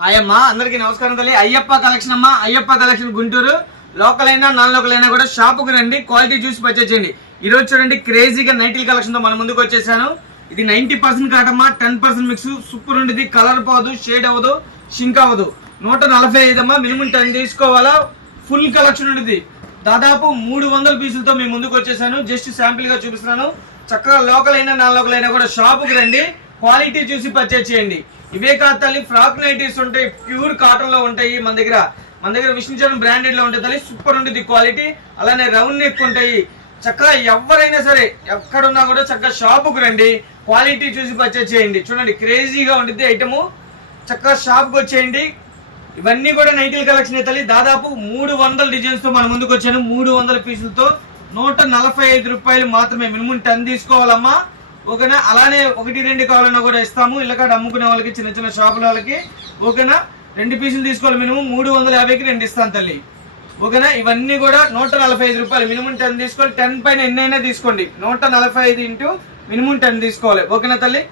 Hi అందరికీ నమస్కారం తల్లి. అయ్యప్ప కలెక్షన్ అమ్మా. అయ్యప్ప కలెక్షన్ గుంటూరు. లోకల్ అయినా నాన్ లోకల్ అయినా కూడా షాపుకి రండి క్వాలిటీ చూసి పర్చేజ్ చేయండి. ఈరోజు చూడండి క్రేజీగా నైటిల్ కలెక్షన్తో మన ముందుకు వచ్చేసాను. ఇది నైన్టీ పర్సెంట్ కాటమ్మా టెన్ పర్సెంట్ మిక్స్ సూపర్ ఉండేది. కలర్ పోదు షేడ్ అవ్వదు షింక్ అవ్వదు. నూట నలభై ఐదు అమ్మా మినిమం టెన్ తీసుకోవాలా? ఫుల్ కలెక్షన్ ఉండేది. దాదాపు మూడు వందల పీసులతో మేము ముందుకు వచ్చేసాను. జస్ట్ శాంపిల్గా చూపిస్తున్నాను. చక్కగా లోకల్ అయినా నాన్ లోకల్ అయినా కూడా షాపుకి రండి. క్వాలిటీ చూసి పర్చేజ్ చేయండి. ఇవే కాదు తల్లి ఫ్రాక్ నైటీస్ ఉంటాయి ప్యూర్ కాటన్లో ఉంటాయి. మన దగ్గర మన దగ్గర విష్ణుచరణ్ బ్రాండెడ్లో ఉంటాయి తల్లి సూపర్ ఉంటుంది క్వాలిటీ అలానే రౌండ్ నెక్ ఉంటాయి. చక్కగా ఎవరైనా సరే ఎక్కడున్నా కూడా చక్కగా షాపుకు రండి. క్వాలిటీ చూసి పర్చేజ్ చేయండి. చూడండి క్రేజీగా ఉంటుంది ఐటము చక్కగా షాప్కి వచ్చేయండి. ఇవన్నీ కూడా నైటిల్ కలెక్షన్ తల్లి. దాదాపు మూడు వందల డిజైన్స్తో మన ముందుకు వచ్చాను. మూడు వందల పీసులతో నూట నలభై ఐదు రూపాయలు మాత్రమే మినిమం టెన్ తీసుకోవాలమ్మా. ఓకేనా? అలానే ఒకటి రెండు కావాలన్నా కూడా ఇస్తాము. ఇళ్ళకాడ అమ్ముకునే వాళ్ళకి చిన్న చిన్న షాపుల వాళ్ళకి. ఓకేనా? రెండు పీసులు తీసుకోవాలి మినిమం. మూడు వందల యాభైకి రెండు ఇస్తాను తల్లి. ఓకేనా? ఇవన్నీ కూడా నూట నలభై ఐదు రూపాయలు. మినిమం టెన్ తీసుకోవాలి. టెన్ పైన ఎన్నైనా తీసుకోండి. నూట నలభై ఐదు ఇంటూ మినిమం టెన్ తీసుకోవాలి. ఓకేనా తల్లి?